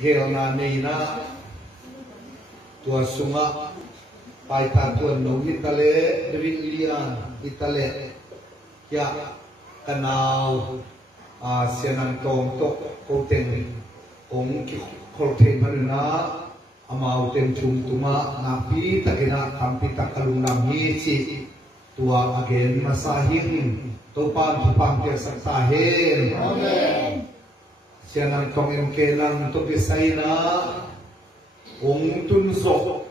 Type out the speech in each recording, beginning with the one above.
gel na nei na tua sunga pai ta tuan no itale ria itale ya kanau sianang tong tok ko ten ong ki khol ten manuna amau ten chung tuma napi takina kampi takalunam hi chi tua again masahin topan tupang ke saksahin amen sianang tong em kelang to pisaina ong tun so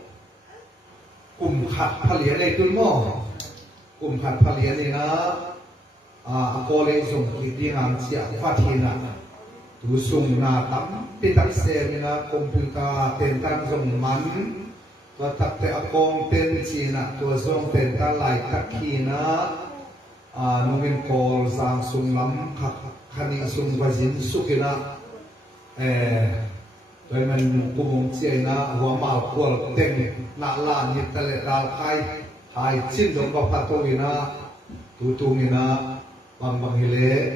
kum khat phalian ai tun mo kum khat phalian ni na college sung ki ngam chia fathina tu sung na tam pitak se ni na computer ten tan sung man to tak te akong ten chi na to sung ten ta lai tak khi na nungin call sang sung lam khani sung wajin sukina rồi mình cùng chia na hoa màu của tên nạ là nhiệt tệ đào khai hai chín đồng bọc phát tôi na tu tu na bằng bằng hele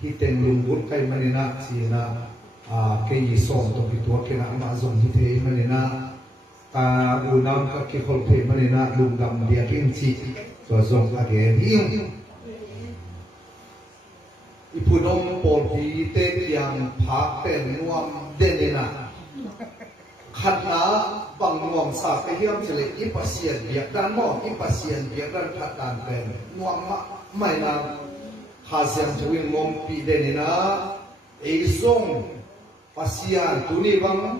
hi tên lùng bún cây mình na chỉ na cái gì sòng trong cái tua cái nào mà dùng như thế mình na ta u nam các cái khâu thế mình na lùng đầm địa kim chỉ rồi dùng cái hiu ipu dom pol hi te tiang phak ten nuam den na khát na bằng nuông sa cái hiểm chỉ là ít pasien việc đan mò ít pasien việc đan khát đan bền nuông mai na khá xem chui mong pi đền na ấy song pasien tu ni bang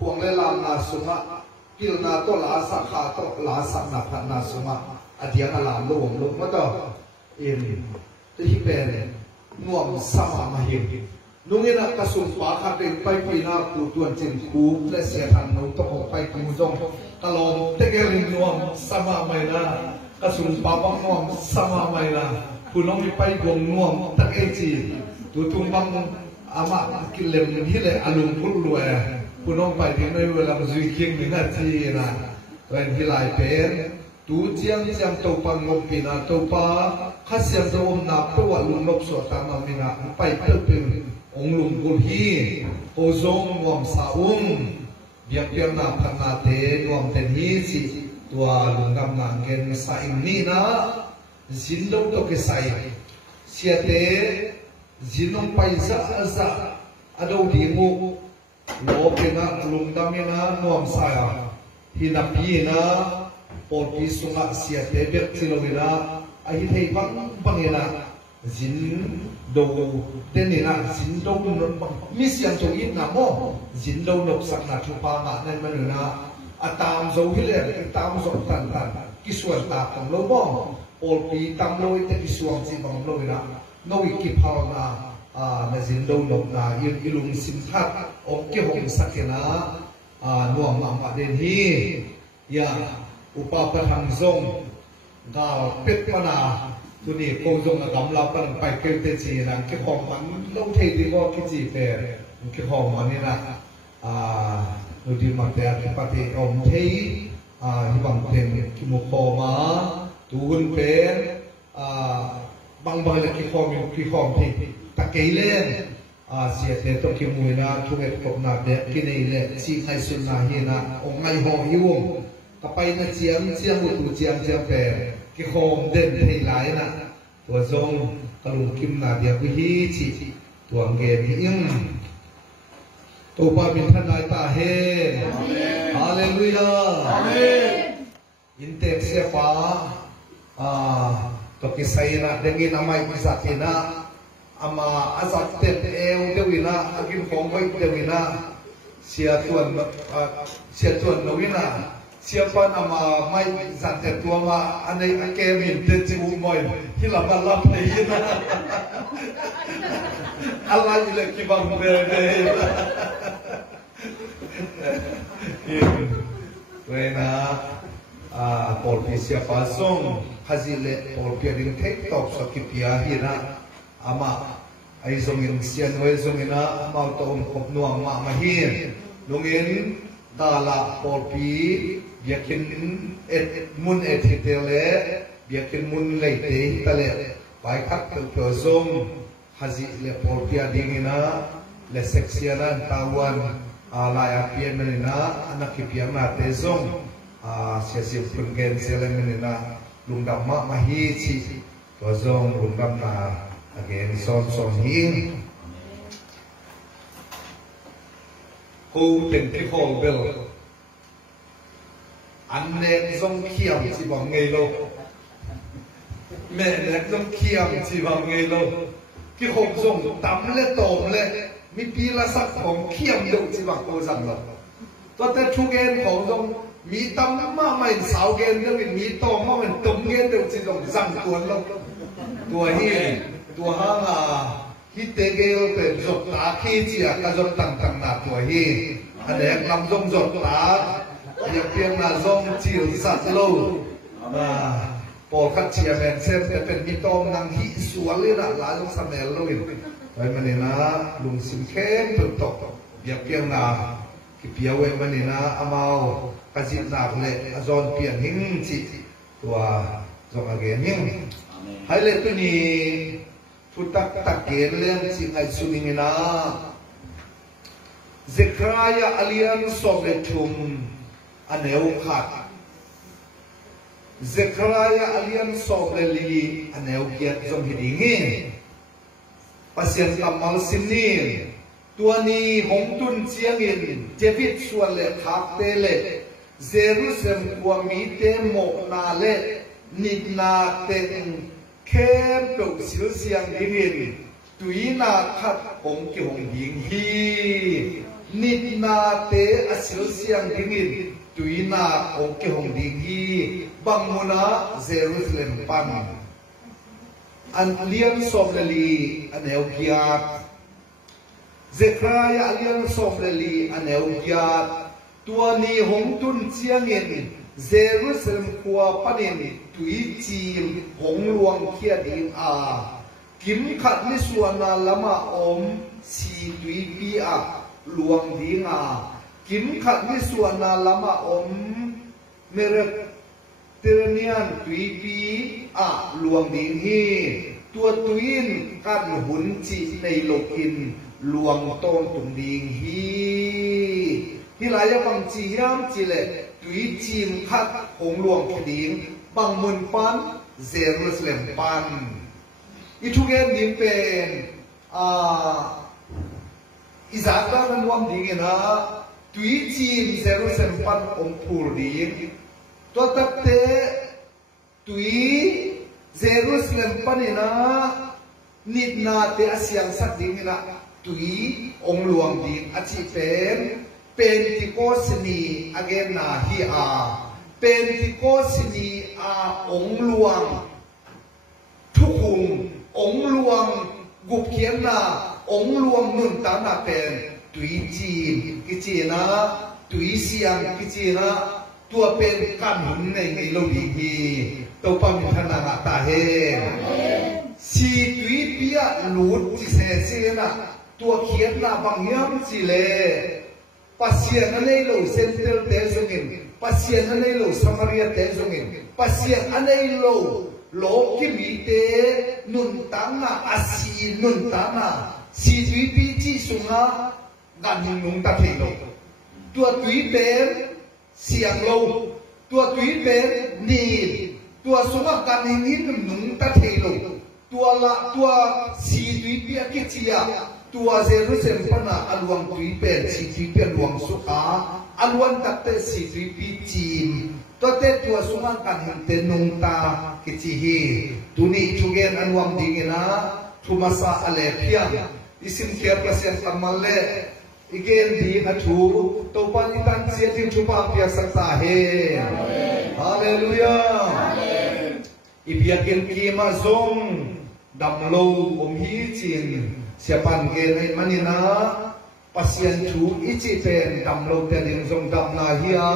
huang le lam na suma kil na to la sa kha to la sa na phat na suma adiang alam luang luk ma to in te hi bền nuông sama ma hi nungin na kasumpa kating pai pina ku tuan chin ku le sia than no to ko pai ku jong kalom tegeling nuam sama mai na kasumpa bang nuam sama mai na punong mi pai gong nuam tak e chi tu tung bang ama kilem hi le alum phul lue punong pai ding nei wela zui king ni na chi na ren hi lai pen tu chiang chiang to pang ngom pina to pa khasiam do na to wa lum lop so ta ma mi na pai pe pin ông lùng bùn hi ô zong nuam sa việc việc na phan na te nuam ten hi chi tua lùng ngam na gen sa in ni na zin lo to ke sai sia te zin ong pai za za ado di mu lo ke na lùng dam na nuam sa ya hi na pi na por pi sunga sia te bet chi lo na a hi thei bang bang na zin đâu tên này là dính đâu nó mi xiang cho ít nào mò dính đâu nộp sẵn là chụp ba mạng nên mà nữa na tam dấu hi lệ tam dấu tàn cái xuân tạp bằng lâu mò ổ pi tam lôi thế cái xuân chỉ bằng lôi na nói kịp hao na dính đâu nộp na yêu lùng xin thắt ông cái hồng sắc cái na nuông mạng bạn đến hi ya upa bắt hàng zong gạo pet pana tu ni cô dùng là gắm lao bằng bài kêu tên gì là cái hòm bắn lâu thầy đi qua cái gì về cái hòm mà nên là người đi mặc đẹp cái bà thì ông thấy như bằng tiền cái một hòm mà tu hun bé bằng là cái hòm thì ta kấy lên sẽ để tôi cái mùi na thu hẹp cột nạp đẹp cái này là chỉ ngày xuân na hiền na ông ngày hòm yêu ta bay na chiang một tu chiang về cái hòm đen thì lái nè tua zong kalung kim na dia ku hi chi tua nge mi ing to pa min than lai ta he hallelujah amen in tek se pa to ki sai na dengi namai ki sa ti na ama azat te eu de wina agin phong vai de wina sia tuan no wina siapa nama mai zante tua ma anei akemin te cibu moi hilang balap nei na Allah ile ki bang bebe wena por pi siapa song hazile por pi ring tek top so ki pia hina ama ai zongin sian we zongina ma to kop nuang ma ma hin lungin dala por pi biakin mun etitele biakin mun leite tale bai khak to zong hazi le por pia dingina le seksiana tawan ลายเปลี่ยนมันนะนักเพียงนาเตซงเสียสิบคนเกณฑ์เสียเลยมันนะลุงดำมาฮีชีตัวซงลุงดำนาเกณฑ์สอนหิงกูเป็นที่โคเบลอันเนกซงเขียมที่บอกไงโลแม่เนกซงเขียมที่บอกไงโลที่โคซงตำเลยโตเลยมีปีละสักของเขียมดูที่บอกกูสั่งหรอกตัวแต่ทุกเกณฑ์ของซงมีตำมาไม่สาวเกณฑ์เรื่องมีโตมาเป็นตุ่มเกณฑ์ดูที่บอกสั่งตัวเราตัวฮีตัวห้างฮิตเตเกลเป็นจบตาขี้เจียกระจบต่างๆหน้าตัวฮีอันเด็กลำจงจบตาอย่าเพียงน่าจงจิ๋วสัตว์โลปอคัดเชียร์แมนเซมแต่เป็นมีโตนังฮิสวนเลยนะหลายลูกสมัยโลวินไว้มันนี่นะลุงสิมเข้มตุ่ตกอย่าเพียงน่าที่เพียวเวมันนี่นะอามาอกระจิบหนักเลยจอนเปลี่ยนหิ้งจิตัวจงอาเกนหิ้งให้เล็กตัวนี้ทุกตักเกณฑ์เรื่องสิ่งไอสุนินะเซครายาอัลียนโซเวตุมอันเอวขาดเซครายาอัลียนโซเวลีอันเอวเกียรติจงหิดิงิปัสยันกำมัลสินีตัวนี้หงตุนเจียงินเจวิตส่วนเล็กทักเตเลเซรุเซมกัวมีเตโมนาเลนิดนาเตงเข้มปลุกเสียงเสียงดิ่งตุยนาคัดองค์หงหิงฮีนิดนาเตอเสียงเสียงดิ่งตุยนาองค์หงดิ่งฮีบังมุนาเยรูซาเล็มปันอันเลียนสมเลลีอันเอลกิอาเซครายาเลียนสมเลลีอันเอลกิอาตัวนี้หงตุนเจียงเงินเยรูซาเล็มขัวปันเนตุยจีมหงลวงเขียดิงกิมขัดนิสวนาละมาอมสีตุยปีลวงดิงกิมขัดนิสวนาละมาอมเมรเตเนียนตุยปีลวงดิงฮีตัวตุยินกันหุนจีในโลกินลวงต้นตุงดิงฮีที่หลายบังจียามจีเลตุยจีมขัดหงลวงเขียดิงบางมุนปันเยรูซาเล็มปันอีทุกอย่างนี้เป็นอิสราเอลนั้นวันดีกันนะตุยจีนเยรูซาเล็มปันองค์พูดดีตัวตัดเตะตุยเยรูซาเล็มปันนี่นะนิดนาเตะเสียงสักดีกันนะตุยองค์หลวงดีอาชีพเป็นที่โกสนีอเกนนาฮีเป็นที่โกสินีองค์หลวงทุกหุงองค์หลวงกุบเขียนนาองค์หลวงนุนตานาเป็นตุยจีนกิจีนะตุยเสียงกิจีนะตัวเป็นกันหุนในโลกนี้ตัวปั๊มธนาตาเฮสีตุยเปียหลุดจิเสเซนะตัวเขียนนาบางอย่างสิเลปัสเซียนในโลกเซนเตอร์เตสงินpasien anei lo samaria te zongin pasien anei lo kimi te nuntana asi nuntana si tui pi chi sunga gan nung ta thei lo tua tui ben siang lo tua tui ben ni tua sunga gan ni nung ta thei lo tua si tui pi akichia tua Jerusalem pana aluang tui ben si tui pi aluang suka aluan takte si tui pi chim tote tua sunga kan hinte nung ta kichihi tuni chugen anuam dingina thumasa ale phiam isim kher pasien tamale igen di na thu to pan itan sia tin thu pa pia sakta he hallelujah ibiakin ki ma zong damlo om hi chin siapan gen ai manina pasien thu ichi pen damlo te ding zong dam na hiya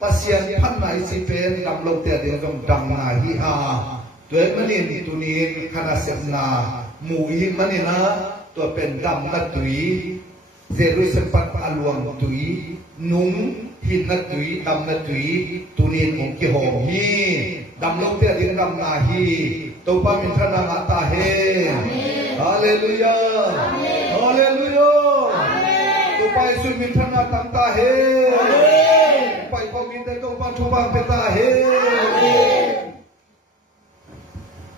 pasien phan na ichi pen damlo te ding zong dam na hi toy manin tunin khana semna mui manina to pen dam na tui Jerusalem aluang tui nung hin na tui dam na tui tunin ong ki hom hi dam lo te ding dam na hi to pa min khana ma ta he hallelujah hallelujah to pa สุดมิตรนาตั้งตาเฮไปพอมิตรต้องปัจจุบันเป็นตาเฮ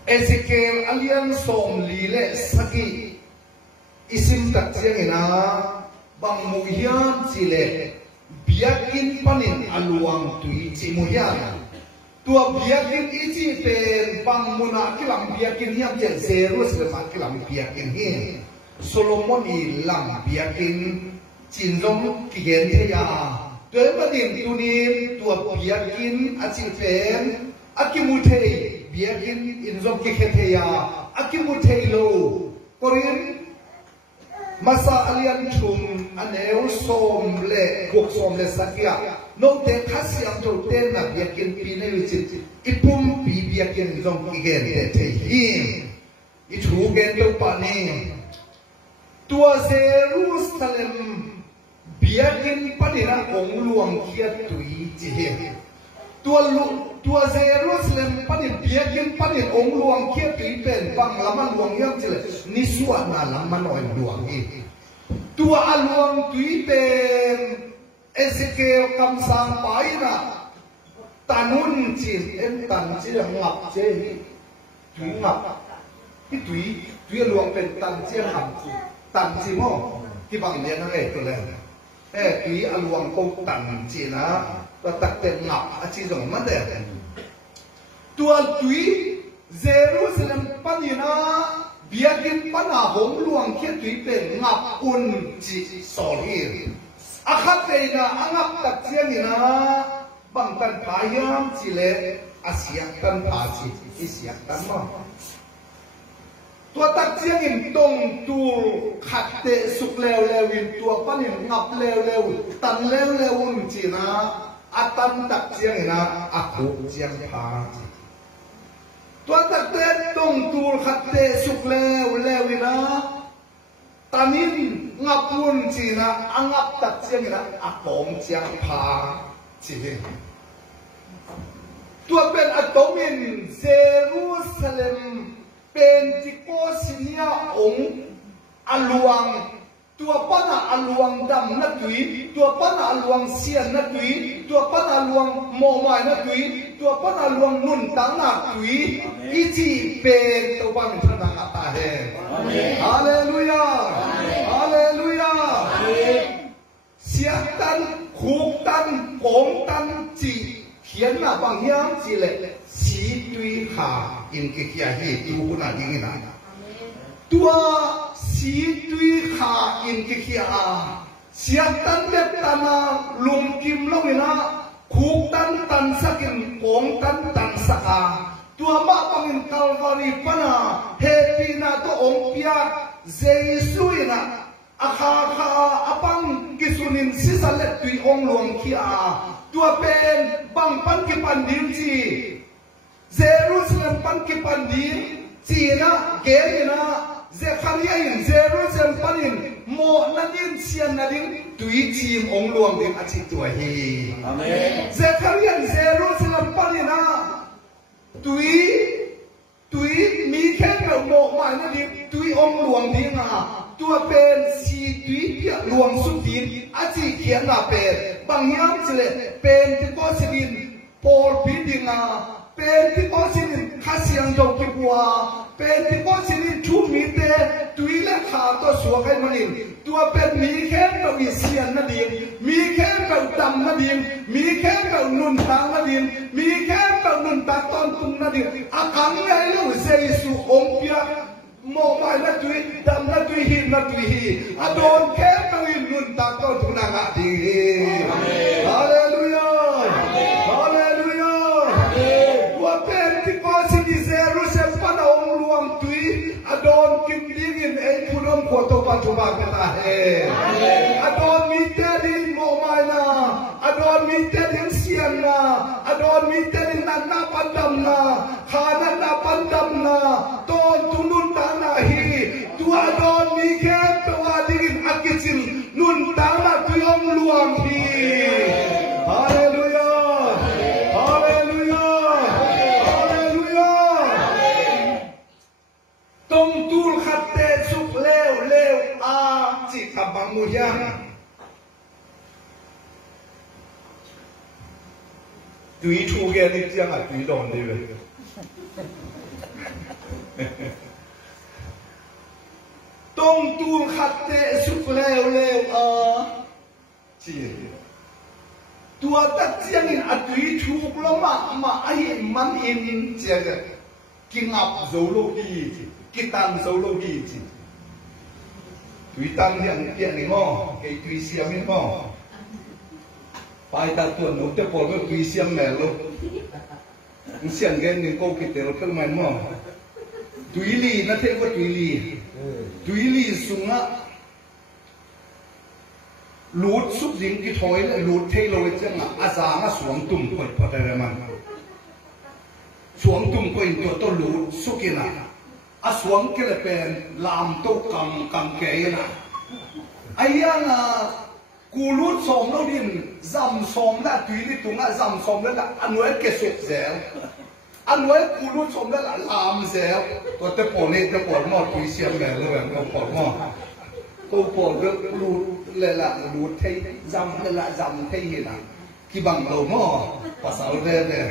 เอสิเกลอเลียนสมลีเลสกีอิสิมตักเสียงนะบางมุยานจิเลเบียกินปันินอลวงตุยจิมุยานตัวเบียกินอีจีเป็นบางมุนากิลังเบียกินยามเจนเซรุสเลมากิลังเบียกินเฮโซโลมอนีลังเบียกินจินลงกิเกนเทียตัวปันินตุนีตัวเบียกินอาจิเป็นอากิมุเทเบียกินอินซงกิเคเทียอากิมุเทโลกอรินมาซาอเลียนชุมอันเอวสมเล่พวกสมเล่สักยาโนเดคัสยังโจเตนนับเบียกินปีในวิจิตอิปุ่มปีเบียกินซงกิเกนเทหินอิทูเกนตัวปานีตัวเซรูซาเลมเบียกินปานีนะองหลวงเขียตุยจิเฮตัวเซรูซาเลมปานีเบียกินปานีองหลวงเขียตุยเป็นบังละมันหลวงยังจิเลนิสวานาละมันหน่อยหลวงอีตัวอลวงตุยเป็นเอสเกลคำสั่งไปนะตานุนจีนเอ็นตันจีงับเจตุยงับที่ตุยหลวงเป็นตันเจียงับตันจีโม่ที่บางเรียนนั่นเองตัวแรกตุยอลวงโกตันจีนะตัวตักเต็มงับอาชีพของมันเด็ดตัวตุยเซรูซาเลมปนีนะเบียกินปนาหงหลวงเขียตุยเป็นงับอุนจีสอลีอาคัตเตนะอังับตักเสียนี่นะบางตันพายามจิเลอาเสียตันพาจิที่เสียตันมั้งตัวตักเสียงินตรงตัวขัดเตะสุกเลววินตัวปั้นินงับเลวตันเลวจีนะอาตันตักเสียงินะอาคุเจียงพาจิตัวตักเตะตรงตัวขัดเตะสุกเลววินะตานินงับมุนจีนะอังับตัดเชียงนะอากงเจียงพาจีตัวเป็นอะตอมินเซรูซาเลมเป็นจิโกซิเนียองอลวงตัวปนาอลวงดำนักดุยตัวปนาอลวงเสียนนักดุยตัวปนาอลวงโมมายนักดุยตัวปนาอลวงนุนตังนักดุยอีจีเป็นตัวบังชนะตาเฮฮาเลลูยาฮาเลลูยาเสียตันคูตันกงตันจีเขียนมาบางอย่างจีเล็กสีดุยขาอินกิยาฮีดูกุนาดีนะตัวสีดุยขาอินกิยาเสียตันเล็บตันลุงกิมลงนะคูตันสักินกงตันสักตัวมาปังอินคาลวารีปนาเฮปีนาตัวองค์เปียเจสุยนะอาคาอปังกิสุนินสิสเลตุยองหลวงขีอาตัวเป็นบังปันกิปันดินจีเจรูซาเล็มปันกิปันดินจีนะเกลินะเจคาริอินเจรูซาเล็มปันินโมนัดินเซียนนัดินตุยจีมองหลวงดินอาชิตัวเฮอาเมนเจคาริอินเจรูซาเล็มปันินะตุยมีแค่เราโมกมาเนี่ยดิตุยองหลวงดิงตัวเป็นสีตุยเปียหลวงสุดินอาจีเขียนมาเป็นบางอย่างเฉลเป็นที่ก็สิดินโพลพิดิงเป็นที่ก็สิดินข้าเสียงโจกิบัวเป็นที่ก็สิดินชุ่มมีเตตุยและขาตัวสวกให้มันอินตัวเป็นมีแค่เราอิเซียนนั่นเองมีแค่เราดำนั่นเองมีแค่เรานุนทางนั่นเองมีแค่เรานุนตาตอนตุงนั่นเองอาคังใหญ่เราเซซูองเปียโมไม้นั่นตุยดำนั่นตุยหินนั่นตุยหิอาโดนแค่เราอินนุนตาตอนตุงนั่งอาดีฮาเลลูยาฮาเลลูยาว่าเป็นที่ก็สิดิเซรุเซปนองหลวงตุยอาโดนกินดิ้งอินเอ็นพูดอมขวดตัวปัจจุบันเป็นอะไรอาโดนมีเตดินโมไม้นะอาโดนมีเตดินเสียนนะอาโดนมีเตดินนันนาปันดำนะขานันนาปันดำนะต้นตุนุนตานาฮีตัวอาโดนมีแค่ตัวดิ้งอากิจินนุนตานาตุยอมหลวงฮีฮาเลลูยาฮาเลลูยาฮาเลลูยาตรงตูลขัดเตสุกเลวอาจิตบังมุยา tùy thu ghe đi chăng à tùy đòn đi về tông tu khát tệ sụp leo leo chỉ tua tất chăng in à tùy thu lắm mà ai man in chăng kinh ngập dấu lô đi kinh tăng dấu lô đi chỉ tùy tăng hiện này ngô cái tùy xiêm này ngô phải ta tuần nó tiếp bỏ cái tùy xiêm này luôn xiêm cái này câu cái tiền nó không mạnh ngô tùy lì nó thêm có tùy lì xuống á lút xúc dính cái thối là lút thay lôi chẳng à giang á xuống tùng quậy phải đây mà xuống tùng quậy tôi lút xúc kia nè à xuống cái là bền làm tôi cầm kệ nè ai là cú lút xóm đâu đi dầm xóm là tùy đi tung là dầm xóm là anh nói cái sụp dẻo anh nói cú lút xóm là làm dẻo tôi tới bỏ này tới bỏ mò tùy xem về luôn tôi bỏ mò tôi bỏ cái lút là lút thay dầm là dầm thay gì nè khi bằng đầu mò và sáu về này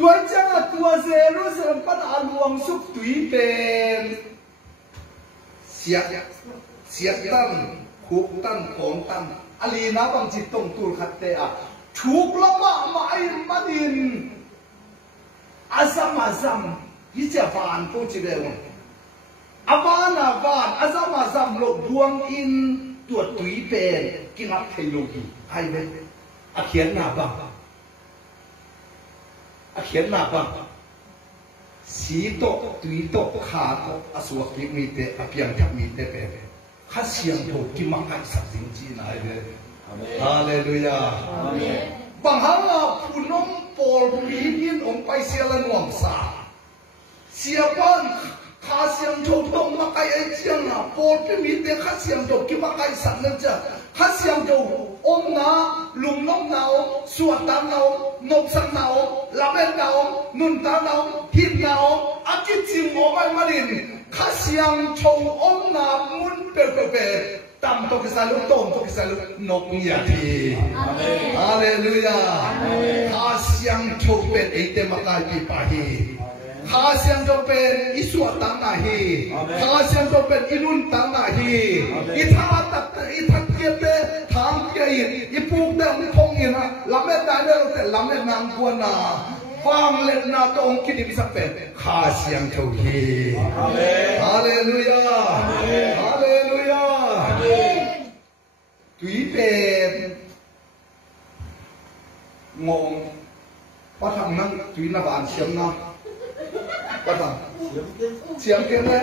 ตัวจ้าตัวเซรู้สึกปัญหาลวงสุขตุยเป็นเสียตั้งคุกตั้งของตั้งอลีนาบางจิตตรงตูขัดเตะถูกละมาไอ้มาดินอาซัมยี่เจ้าฟานกูจีเดียวอาฟานอาซัมโลกดวงอินตัวตุยเป็นกินนักเทโลกีให้ไหมอาเขียนหน้าบ้างเขียนมาบ้างสีโตตุยโตขาโตอสวกิมีเตอเปียงทับมีเตเปข้าเสียงโตกิมังไอสักจริงจีนายเลยฮาเลลูยาบางครั้งผู้น้องปอลมียินองไปเสียละหน่วงสาเสียบ้านข้าเสียงโตตรงมาไกไอเจียงปอลก็มีเตข้าเสียงโตกิมังไอสักนั่นจ้ะข้าเสียงโตองนาลุงน้องนาสวดตามนานกสังนาลาเบนนานุนตานาฮิตนาอากิจิมโอไมมาลินข้าเสียงชงองนามุนเปเปตามตกิสาลุตมตกิสาลุนกยาทีฮาเลลูยาข้าเสียงชงเป็นเอเตมากายปีปาฮีข้าเสียงจะเป็นอิสวดตามนาฮีข้าเสียงจะเป็นอินุนตามนาฮีอิทาตัดอิทักเกียเตทางเกียอิปูกเดิมทงยินะลำเม็ดได้เรื่องแต่ลำเม็ดนางกวนนาฟังเล่นนาตรงคิดดิสักเป็นข้าเสียงเจ้าฮีฮาเลลูยาฮาเลลูยาตุยเป็นงงเพราะทางนั้นตุยนาบานเสียงนะก็ทำเสียงเก่งเลย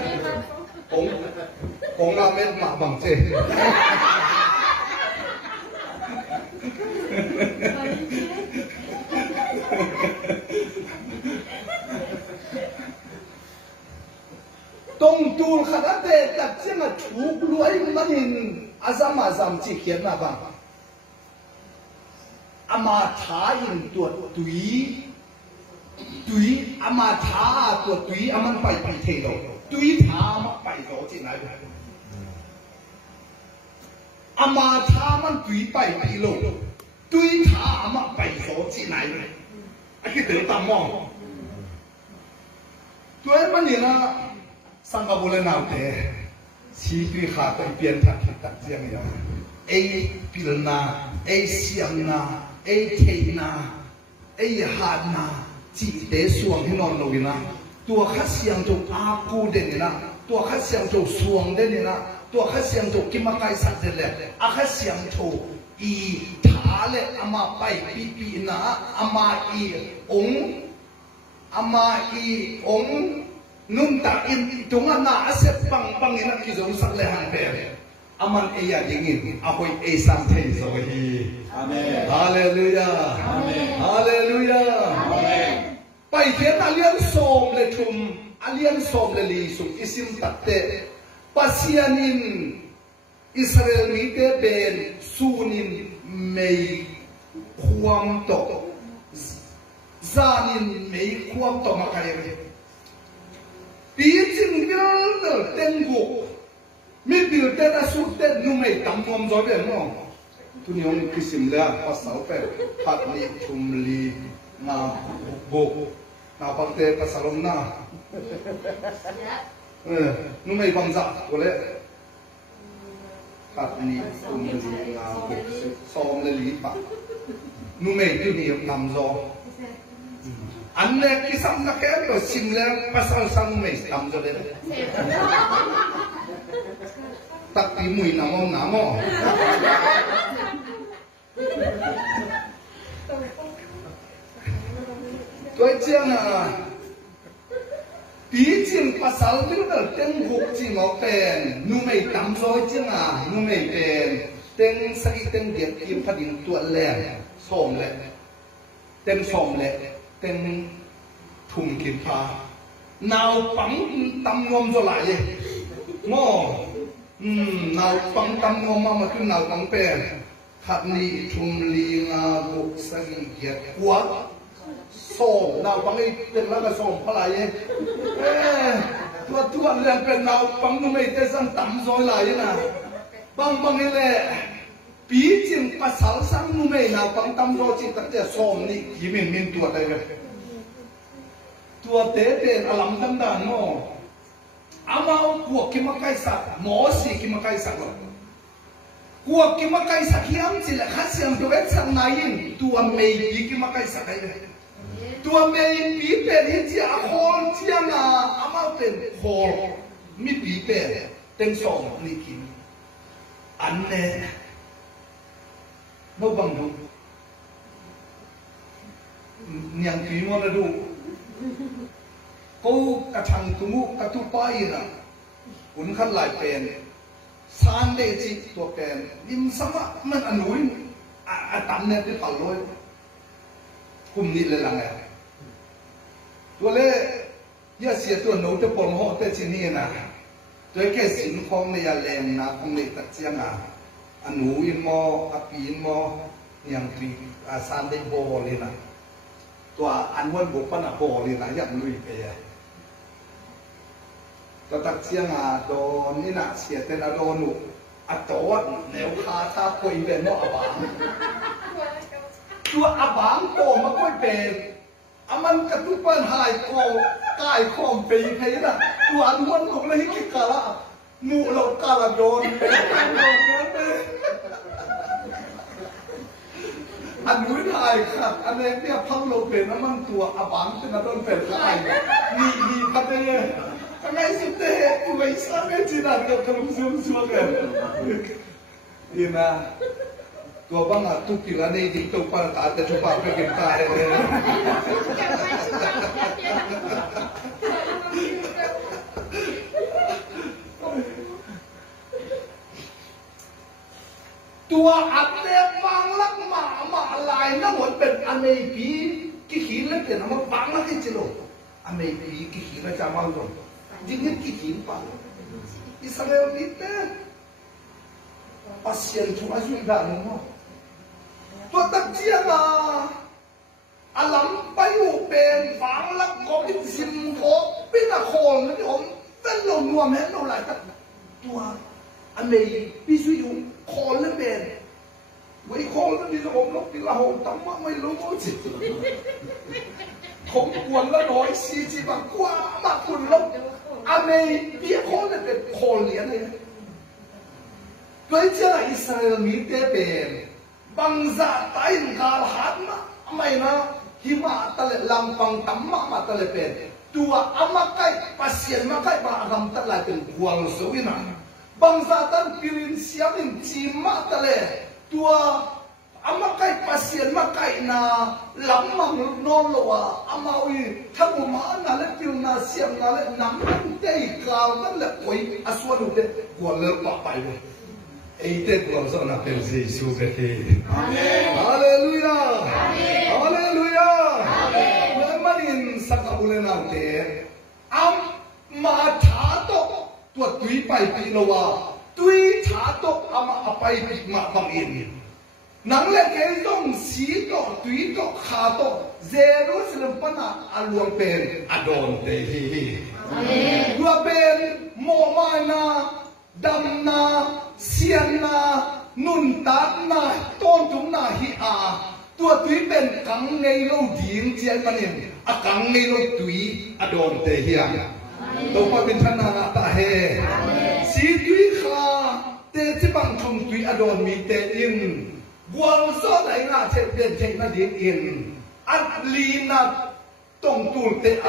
องนาเม็ดมาบังเจตรงตูลขนาดเด็กจัดเสียงถูกรวยมันหินอาซัมจีเขียนมาบังอามาท้ายินตัวตุยอามาท้าตัวตุยอามันไปเทโลตุยท้ามันไปโลที่ไหนอามาท้ามันตุยไปโลตุยท้ามันไปโลที่ไหนไอ้ที่เดือดตามองตัวมันนี่นะสังกับุเรนเอาแต่ชีตุยขาดไปเปลี่ยนทักตัดเสียงอย่างไอ้พิลนาไอ้เสียงนาไอ้เทนาไอ้หาดนาจีเตสวงที่นอนลงนะตัวข้าเสียงจงอากูเด่นนะตัวข้าเสียงจงสวงเด่นนะตัวข้าเสียงจงกิมากายสัตว์เด่นเลยอาข้าเสียงโชอีถาเลอามาไปปีนะอามาอีองนุ่มตาอินตรงนั้นอาเสปังอินักที่จงสักเลยหันเปรอามันเอียยิงินอาคอยเอซัมเทนโซฮีอาเมนฮาเลลูยาอาเมนฮาเลลูยาอาเมนไปเทียนอาเลียนโสมเลทุมอาเลียนโสมเลลีสุอิสิมตัดเตปัสยานินอิสราเอลมีเตเป็นซูนินเมย์ความโตซานินเมย์ความโตมาใครเลยปีจิงเดียวเต็งกุมีบิลเตอร์สุดเต็งนุ่มให้ตำความจอยเป็นมั้ง tu ni ông kisim le pasal pe phat ni thum li na bo na pangte pasalom na nu mai bang za ko le phat ni thum li na bo som le li pa nu mai tu ni nam zo anh này cái xong nó kéo rồi xin lên pasal sang mai nam zo le tak ti mui namo tôi chăng à bí chừng pasal tu là tiếng gục chỉ ngọc bền nu mày tắm rồi chăng à nu mày bền tiếng say tiếng điện kim phát điện tuột lẹ xòm lẹ tiếng xòm lẹ tiếng thùng kim pha nào bắn tắm ngom rồi lại vậy mò nào bắn tắm ngom mà cứ nào bắn bền khát ni thùng li ngà gục say điện quá song nào bang ấyเป็นแล้วก็ส่งพลายตัวเรื่องเป็นnào bangนู้นไม่ได้สั่งตั้มซอยไหลนะบางนี่แหละปีจิงภาษาสั่งนู้นไม่nào bangตั้มซอยจิงตั้งแต่ส่งนี่ยี่มินตัวอะไรกันตัวเตะเป็นอลัมดังดันโน่อามาพวกกิมไก่สักหมอสีกิมไก่สักพวกกิมไก่สักที่อันสิละข้าเสียงตัวเวทสังนายตัวไม่ปีกิมไก่สักอะไรตัวเมย์ปีเป็นที่จะโคนเที่ยงอามาเป็นโคนมีปีเป็นเต็งสองนี่กินอันนี้ไม่บังดูยังปีมันละดูกูกระชังตุ้งกระตุป้ายนะคุณขันลายเป็นซานเดจิตัวเป็นนิมสมะมันอนุยตันเนี่ยที่ปั่นลอยกลุ่มนี้เลยลังไงตัวเล่ยาเสียตัวหนูจะปนหัวแต่ที่นี่นะตัวแค่สินของในยาแรงนะของในตัดเสียงอันหนูอินมออปีนมออย่างที่อาซานได้โบเลยนะตัวอันวันบุกปนโบเลยนะอย่างลุยไปตัวตัดเสียงโดนนี่นะเสียแต่ละโดนหนูอัดตัวแนวคาท่าคุยเป็นเนาะอบางตัวอบางโตมาคุยเป็นอามันกระตุกปัญหาโคกายคอมปีเพย์นะตัวอันวันของเราที่กะละมูเรากะละโดนอันนู้นไทยครับอันนี้เนี่ยพังเราเป็นน้ำมันตัวอาบังเป็นน้ำต้นเป็นไทยมีพันเลยอะไรสุดเด็ดไม่ทราบไม่จีนัดกับขนมซุ่มซัวกันดีนะตัวบางทุกทีละนี่ยิ่งตัวปานตาแต่ชุบปากไปกินตายเลยตัวอัดเต็มบางลักมาลายน้ำหมดเป็นอเมริกีกี่ขีดแล้วเปลี่ยนน้ำมันบางลักที่จิโร่อเมริกีกี่ขีดแล้วจะมาลงยิ่งเห็นกี่ขีดปังอิสราเอลนิดเดียวปัสเซียนช่วยช่วยได้หรือเปล่าตัวตัดเจียงอาลัมไปอยู่เป็นฝังลักก็เป็นซิมโคเป็นอะโคนนะที่ผมเป็นลมรวมเห็นเราหลายตัวอันนี้พี่ช่วยอยู่โคนแล้วเป็นไว้โคนแล้วที่เราลบที่เราตั้งว่าไม่รู้สิผมกวนละร้อย40 บาทกว่ามาคุณลบอันนี้พี่โคนแล้วเป็นโคนเหรียญเลยด้วยเจ้าอิสราเอลมีแต่เป็นบางจะตายกาลหัดมาไม่นะหิมะตะเลลำปังตั้มมาตะเลเป็นตัวอามาไก่ปัสเซียนมาไก่บางคำตะเลเป็นกวางสวินะบางจะตั้งพิรินเสียงจีมาตะเลตัวอามาไก่ปัสเซียนมาไก่นาลำมังนอนลัวอามาอุยทั้งหมดมานั่นแหละพิวนาเสียงนั่นแหละน้ำมันเตยกาวนั่นแหละโอยอสวรรค์เด็กกวนเลิกปะไปเลยEite gloriosa per Gesù per te. Amen. Alleluia. Amen. Alleluia. Amen. Manin sakabule naute. Am ma thato tua tui pai pi lowa. Tui thato ama apai pi ma bangin. Nang le ke dong si to tui to kha to Jerusalem pana aluang pen adon Deih. Amen. Dua pen mo mana damna sianna Nuntakna tôn chúng na hi tua túy bên cắn ngay lâu điên chia mà nên cắn ngay lâu túy đồn tề hiền đâu mà bên thân na ta he si túy kha tề chỉ bằng thông túy đồn mi tề in quang số này na thế bên thế na điên in lina tông tu tề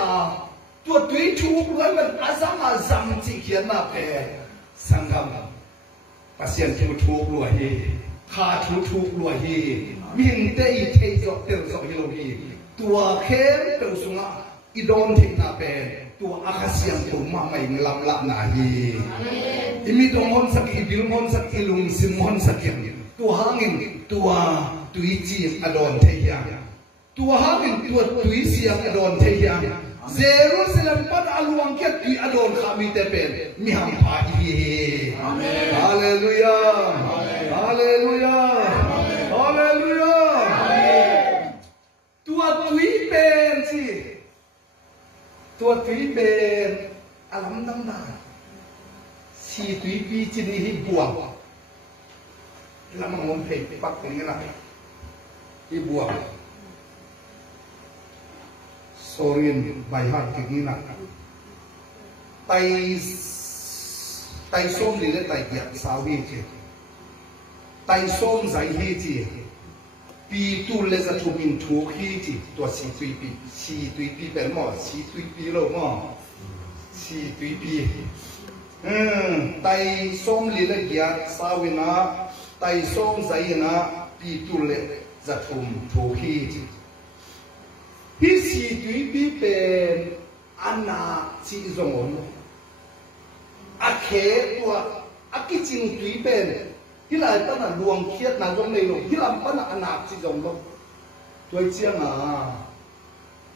tua túy chu rồi mình azam chỉ khiển na pe sang tham pasien thu lùa hi khá thu lùa hi miền tây thấy rõ tiêu rõ hi lùa hi tua khen tiêu sung idon thịt na pe tua akasian tu ma mai lam na hi imi dong mon sak ibil mon sak ilung sim mon sak tua hangin tua tui chi adon thei ya tua hangin tua tui siang adon thei ya Jerusalem pat aluang ket tui adon kami tepen mi ham pa hi amen hallelujah hallelujah hallelujah tua tui ben chi tua tui ben alam nam na si tui pi chi ni hi buang lam ngom thei pak ni na hi buang Sorin bài hát kịch như này tay xôm đi lên tay đẹp sao đi chứ tay xôm giải hi chứ pi tu lên ra chụp hình thu hi chứ tua si tùy pi bên mỏ si tùy pi lâu mỏ si tùy pi tay xôm đi lên đẹp sao đi na tay xôm giải na pi tu lên ra chụp thu hi chứ hi si tùy bi bên anna chỉ dùng khé tua cái chinh tùy bên hi lại ta là luồng khiết là dùng này luôn hi làm ta là anna chỉ dùng luôn tôi chiang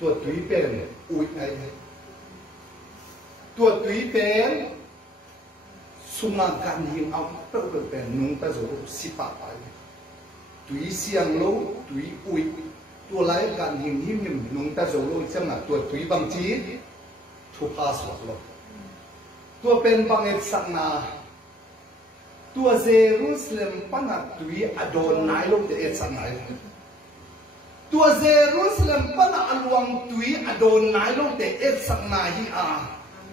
tua tùy bên ui này tua tùy bên sung ngang can hiền ông đâu được bên nung ta rồi si pa phải tùy xiang lâu tùy ui tua lái gan hình hiểm nung ta rồi luôn xem là tua tùy bằng chí thu pa sọt luôn tua bên bằng et sắc na tua Jerusalem pana tùy adon nai luôn để et sắc nai tua Jerusalem pana aluang tùy adon nai luôn để et sắc nai hi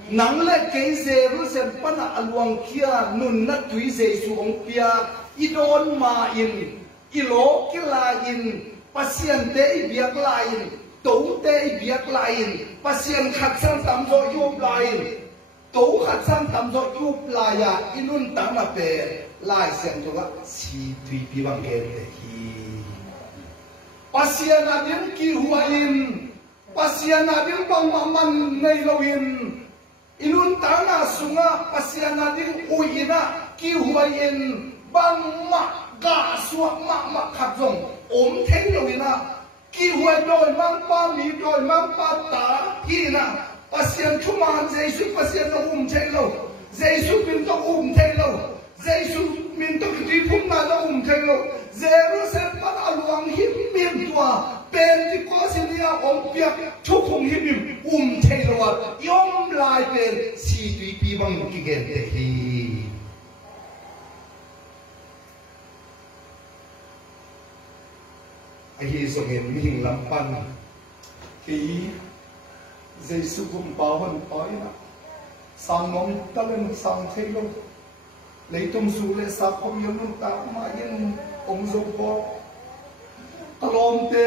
nang le cái Jerusalem pana aluang kia nun na tùy Jesu ông kia idon ma in ilo kila in pasien te biak lain tấu te biak lain pasien khát sang tam zo yup lain tấu khát sang tam zo yup laya inun tam na pe lai sen to ga si tui pi bang ke te hi pasien adin ki huain pasien adin bang man nei loin inun tam na sunga pasien adin uina ki huain bang ma ga suak ma khát zong thế rồi na kỳ hoài đôi mang ba mì đôi mang ba tá kỳ na pasien thu man Jesus pasien nó thế lâu Jesus min to thế lâu Jesus min to cái phum na nó thế lâu Jerusalem bắt aluang him min tua bên thì có xin đi biak thu không him thế lâu yom lại bên si tùy pi bằng cái gen thế hi hi so gen mi hing lam pan ki Jesu kum pa hon pai na sang mong talen sang thei lo lấy tung su le sa khom yom nu ta ma yen ong zo po talom te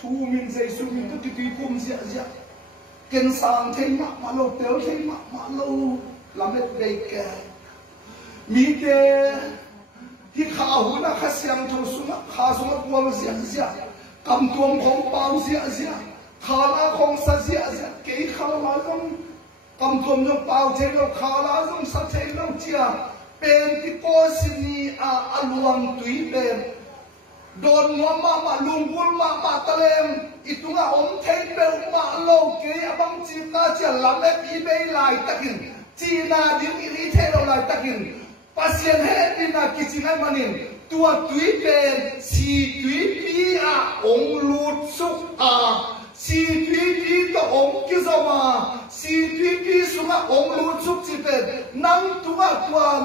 thu min Jesu min tu ti kum zia ken sang thei ma lo tel thei ma lo lamet be ke mi te hi kha hu na kha siang tho suma kha suma kwal zia cầm tuồng không bao zia khá lá không sa zia cái khá lá giống cầm tuồng giống bao thế đâu khá lá giống sa thế đâu chia bên thì có xin aluang tùy bên đồn mà lùng bul mà talem itu nga thế bel mà lâu cái abang chi ta chia làm em đi bên lại takin chi na đi thế đâu lại takin pasien hết đi na kichingai manin tua tùy bên si tùy pi ong lut suk si tui to ong kizoma si tui sunga ong lut suk chipen nang tua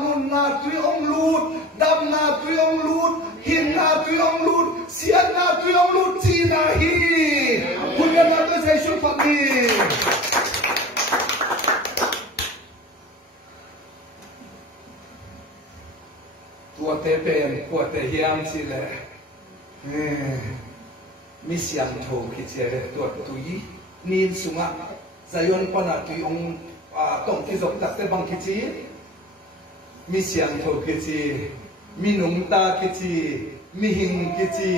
nun na tui ong lut dam na tui ong lut hin na tui ong lut sian na tui ong lut chi na hi kuya na to sai shu phami tua te pen tua te hiam chi le mi siang tho ki che tua tui nin sunga zayon pana tui ong tong ki zok tak te bang ki chi mi siang tho ki chi mi nung ta ki chi mi hing ki chi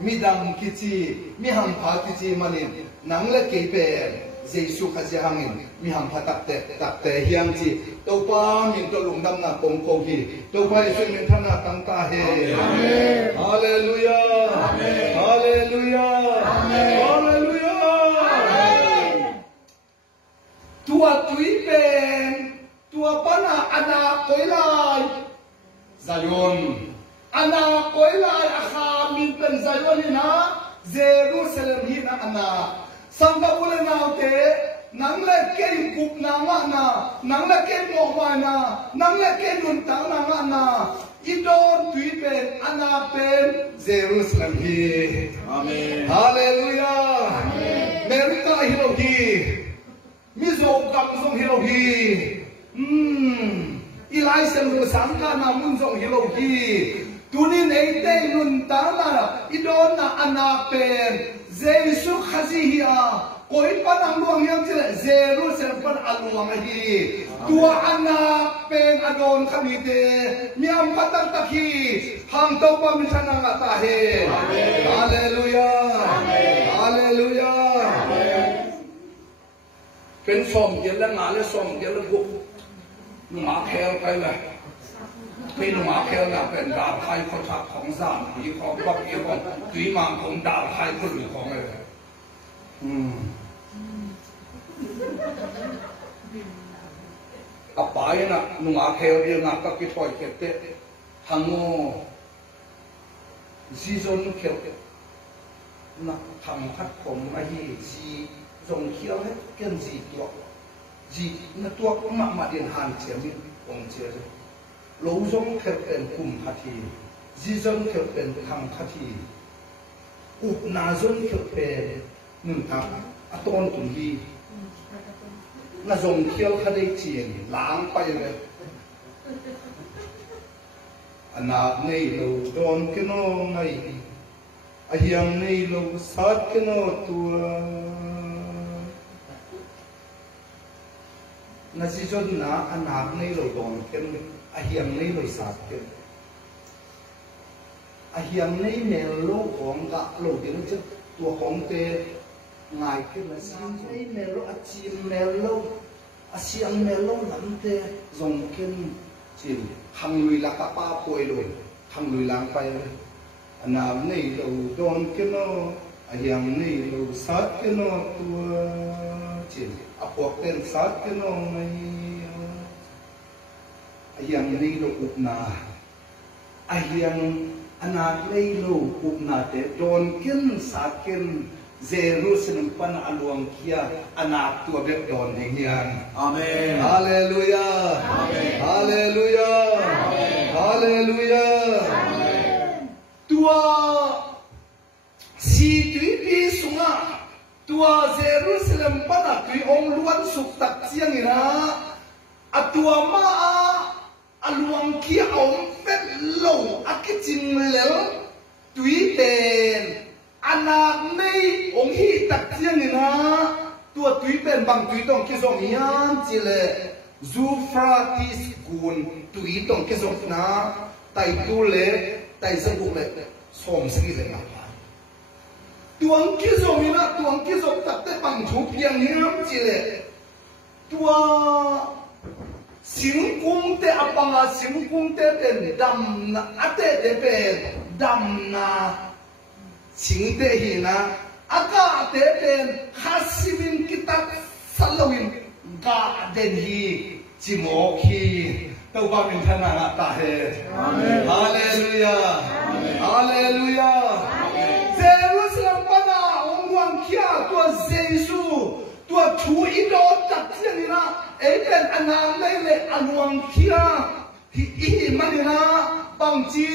mi dang ki chi mi ham pha ki chi manin nang le ke pen Jesu kha je hangin mi ham pha tak te hiang chi to pa min to lung dam na pom ko ki to pa isu min than na tang ta he amen hallelujah amen hallelujah amen hallelujah amen tua tui pen tua pana ana koilai zayon ana koilai akha min pen zayon ina Jerusalem hina ana sangka boleh naute nang leke kup nama na nang leke mohwa na nang leke Nuntakna na idon tui pen ana pen Jerusalem hi amen hallelujah amen merita hirohi mizo kam hirohi ilai sem sangka namun zong hirohi tunin eite Nuntakna idon na ana pen Jesu khazihia koi panang luang yang cile Jerusalem pan aluang hi tua anak pen adon kamite miam patang taki hang tau pa misana ngata he haleluya haleluya pen som gela ngale som gela guk ma khel kai la pen ma khel na pen da khai ko thak khong zan hi khong bak hi khong tui mang khong da khai ko lu khong le apai na nu ma khel ye na ka ki thoi ke te hango zizon khel na thang khat khom a hi ji zong khiao he ken ji to ji na to ma din han che mi ong che lâu giống theo bên cùng khát hi, di giống theo bên thằng khát hi, úp na giống theo bên Nuntakna, tôn tụng hi, na giống theo khát đi chiên, lãng bay về, anak này lâu đón cái nó ngay, ayang này lâu sát cái nó tua, na di giống na anak này lâu đón cái ahiam nei lo sat ke ahiam nei mel lo khom ga lo ding che tua khom te ngai ke la sim nei mel lo achim mel lo asiam mel lo lam te zong ken chin hang lui la ka pa poi lo hang lui lang pai anam nei lo don ke no ahiam nei lo sat ke no tua chin apok ten sat ke no mai ayang nei lo upna ayang anak nei lo upna te don ken sa ken Jerusalem pan aluang kia anak tua bek don hian amen hallelujah amen hallelujah amen hallelujah amen tua si tui sunga tua Jerusalem pan tui ong luan suk tak chiang ina atua ma aluang kia ong fet lo akichin lel tui ten anak nei ong hi tak chiang ina tua tui pen bang tui tong ki zong hiam chile Zufratis kun tui tong ki zong na tai tu le tai sang bu le som sing le na tuang ki zong ina tuang ki zong tak te bang chu piang hiam chile tua Sing kung te apanga sing kung te pen dam na ate te pen dam na sing te hina aka te pen khasimin kita salawin ga den hi chimo hi tau ba min thana na ta he amen hallelujah amen hallelujah amen Jerusalem pana ongwang kia tu ตัวเยซูตัวชูอิโดจัดเที่ยงนะเป็นอนาคตเลยอนุวังเขียที่อีมันนะบางที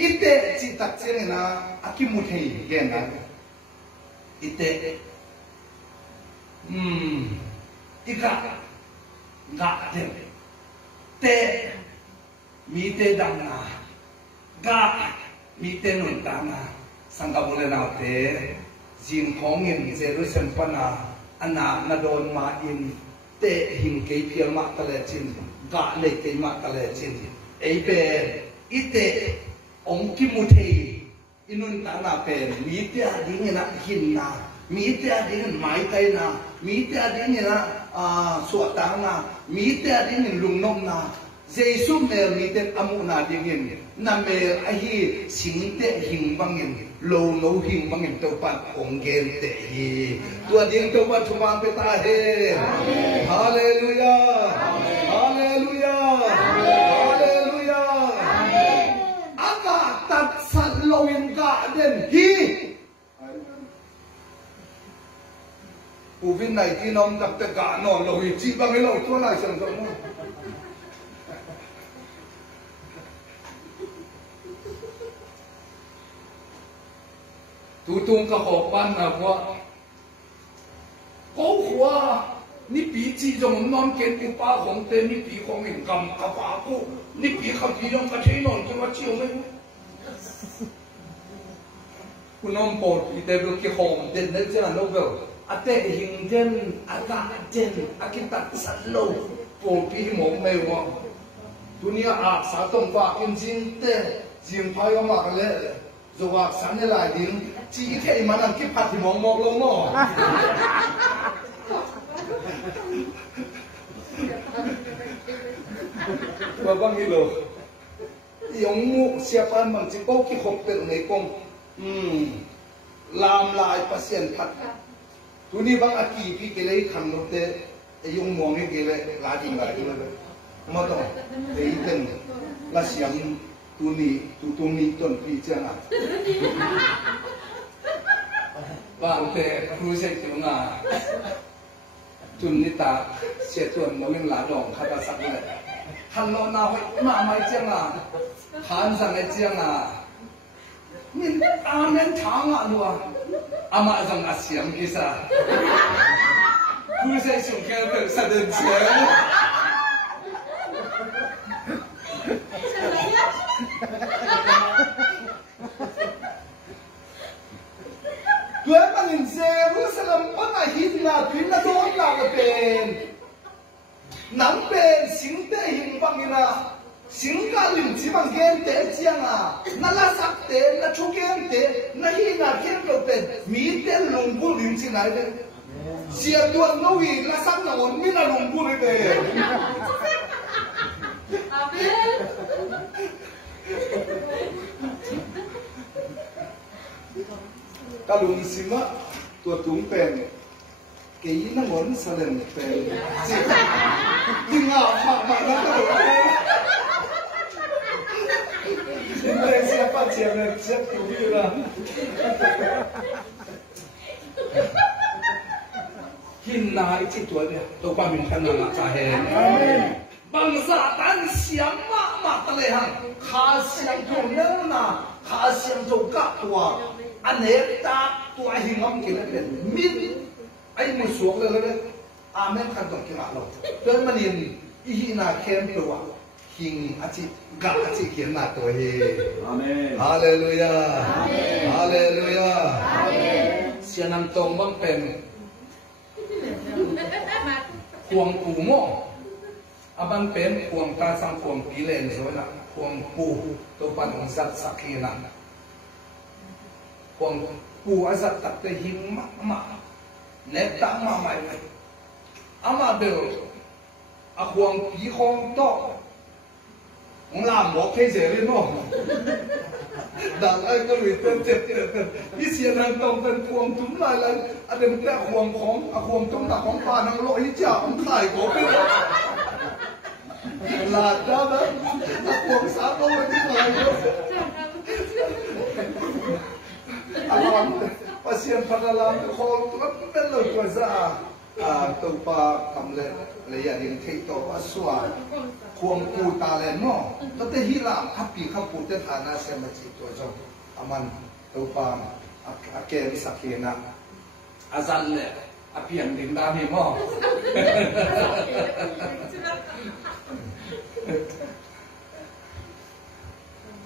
อิเตจิตัดเที่ยงนะอากิมุเทยเกณฑ์นะอิเตอีกะกะเตมีเตดังนะกะมีเตนุนตานะสังกับุเรนาเตจิงของเงินเจรุเซมปนาอันนาโดนมาอินเตหิงเกยเพียมาตะเลจินกะเลเกยมาตะเลจินเป็นอิเตองคิมุเทอินุนตานาเป็นมีเตอดิ้งนะหินนะมีเตอดิ้งไม้ไตนะมีเตอดิ้งนะสวดตานะมีเตอดิ้งลุงนมนะเจสุเมลมีเตอมุนาดิ้งนั่นเมลไอฮีสิงเตหิงบังเงินโลโนหิงบังเงินตัวปัดองเกนเตฮีตัวดิ้งตัวปัดทุมาเปตาเฮฮาเลลูยาฮาเลลูยาฮาเลลูยาอากาศตัดสัตว์โลวินกาเดนฮีผู้วินัยที่น้องตักตะกานอนโลวินจีบังให้เราตัวไหนสันสมตูตุงกระหอบบ้านนะว่าเขาขวานี่ปีจีจงนอนเกณฑ์อุปาของเต้นนี่ปีของเห็นกำกระปากูนี่ปีขับปียองกระเทยนอนตัวว่าเชี่ยวไหมคุณน้องปอดอีเตบุกี้หอมเด่นเด่นเจ้าโนเบลอาเตหิงเด่นอากาศเด่นอากิตัดสันโลปอดปีหมกไม่ว่าตัวนี้อาสาต้องฝากอินจินเตจิงพายมากเลยจะว่าสันนิลายดิ้งจีแค่มันนั่งคิดผัดที่มองลงหม้อว่าบางทีเรายงมุเสียปันบางทีก็คิดขบเป็นในกงลามลายเปอร์เซ็นต์ผัดตัวนี้บางอากีพี่เกลี่ยขันรถเตะยงมองให้เกลี่ยลาจริงเลยมาต่อเดี๋ยวเป็นลาเสียงตัวนี้ต้นปีเจ้าน่ะบางแต่ครูเสกอยู่น่ะจุนนิตาเสียจวนน้องยังหลานหลงข้าพเจ้าเลยขันเราหน้าไว้มาไม่เจ้าน่ะขันสั่งให้เจ้าน่ะนี่อาเมนทางอ่ะดูอ่ะอามาจังอาเสียงกิซ่าครูเสกส่งแค่เด็กสะเด็ดเสียงตัวมันอินเซรุสลัมปันหินนาพินาโดนลากเป็นนังเป็นสิงเตหินบังนะสิงกาลิมจิบังเกนเตเจียงอ่ะนั่นละสักเตนั่นชุกเกนเตนั่นหินาเกนก็เป็นมีเตลงบุลิมจิไหนเดเสียตัวโนวีละสักนอนมีน่าลงบุลิเดกาลุงสิมะตัวตุ้งเป็นเกี่ยนั่งวนสลันเป็นยิ่งอ่ะมาแล้วก็ยิ่งเลยเสียป้าเจียมเลยเสียผิวอยู่ละหินนาอีกที่ตัวเนี่ยตัวความเป็นขนาดจะเห็นบางสาตันเสียงมากตะเลยฮะข้าเสียงตรงนั้นนะข้าเสียงตรงกับตัวอันเนี้ยตาตัวหิงอมกินแล้วเป็นมิดไอ้มือสวกเลยเลยอาเมนขันต้องกินอะไรเดินมาเนียนอีหินาเข้มตัวหิงอาจิกะอาจิเขียนหน้าตัวเฮอาเมนฮาเลลูยาฮาเลลูยาเสียนันตรงบ้างเป็นควงปูโม่อาบันเป็นควงตาสังควงปีเลนสวยนะควงปูตัวปันของสักขีนันควงปูอาศัตตัดแต่หิงมากเน็ตตั้งมาใหม่เลยอามาเบลอาควงปีคงโตของลามบอกให้เสียเลยเนาะดังไอ้ก็เลยเจ็บนี่เสียนันตรงเป็นควงตุ้มลายเลยอันเดิมแต่ควงของควงตุ้มตาของป่านังโลหิจ่าของไข่ก็เป็นลาดจ้านะควงสามโลที่ไหนเนาะ pasien padalam khol tuat bello kuasa tu pa kamle leya ding thei to aswa khuang ku ta le no to te hilam happy khapu te thana se ma chi to jo aman tu pa akem sakena azan le apian ding da ni mo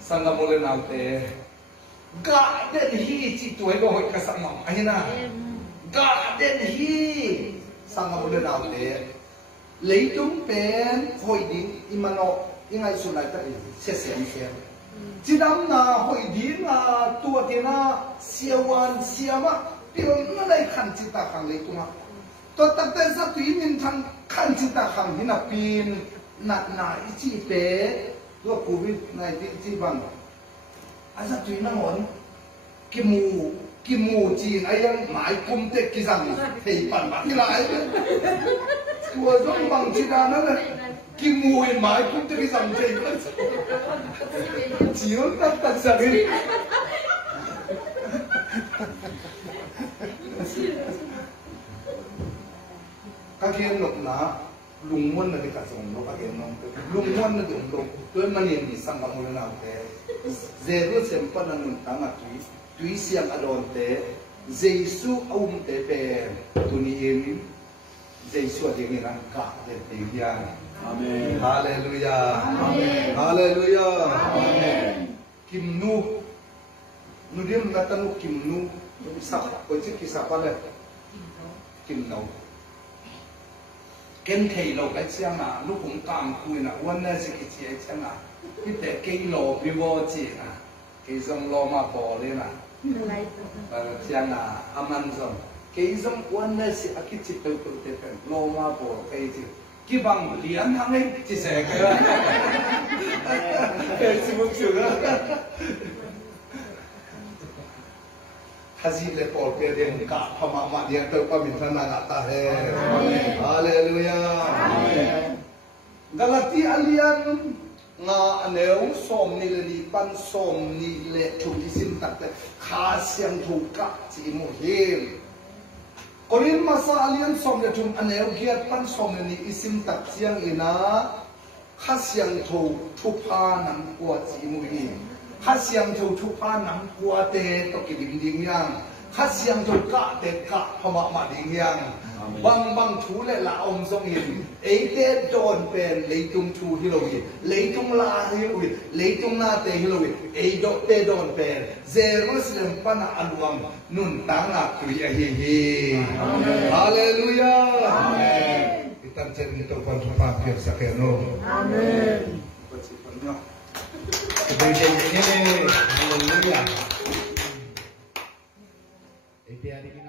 sangamule naute ga den hi chi tuai go hoi ka samam ahina ga den hi sangamule naute leitung pen hoi ding imano ingai sunai ta se se chidam na hoi ding na tua tina siawan siama pilon na dai khan chita khang leitunga to tak ten sa tui min thang khan chita khang hina pin na chi peตัวโควิด-19ที่บังอาจจะตุยนั่งหอนกิมูจีนไอ้ยังหมายกุมเตกิจังเที่ปั่นบัดที่ไรตัวต้องบังจีดานั่นเลยกิมูหมายกุมเตกิจังเที่จีนตัดสักทีก็เขียนหลบนะลุงม้วนนั่นเองกับสมรสกันน้องลุงม้วนนั่นเองด้วยมันยังมีสังกัดมูลนาเตะเจรุเซมปันนุนตั้งตุยเสียงอดอนเตะเจสุอาุมเตะเป็นตุนีเอ็มเจสุอดีมิรังกะเตะตียานอาเมนฮาเลลูยาอาเมนฮาเลลูยาอาเมนคิมนูเดียมนัตนุคิมนูสักคนที่คิดสักอะไรคิมนูเกณฑ์ที่เราไปเชียงน่ะลูกผมกางคุยน่ะวันนั้นสิกิจเชียงน่ะที่แต่เกณฑ์เราพิวจีน่ะเกณฑ์ส่งเรามาพอเลยน่ะเชียงน่ะอามันส่งเกณฑ์ส่งวันนั้นสิอากิจจิตเป็นคนเดียวกันเรามาพอเกณฑ์จิกี่บังเลี้ยงทั้งนี้จิเสกเลยเป็นสิบุกสุดแล้วHasil lepol ke dia muka pemamak dia tu pemimpin anak tahir. Haleluya. Galati alian nga aneu som ni le pan som ni le tu isim tak le khas yang tu ka ci muhim. Korin masa alian som le tu aneu giat pan som ni isim tak siang ina khas yang tu pa nam kwa ci muhim. ข้าเสียงถูกทุกพานังกัวเตตกิบินดิ่งยังข้าเสียงถูกกะเตกะพม่ามาดิ่งยังบางทูและละอมทรงหินเอเดโดนเป็นเลยตุงทูฮิโลวิเลยตุงลาฮิโลวิเลยตุงนาเตฮิโลวิเอโดเตโดนเป็นเจรูซาเล็มปนาอัลวังนุนตังอักุยเฮเฮฮาเลลูยาkita cari Tuhan Bapa biar sakeno amin Haleluya. Itu hari ini.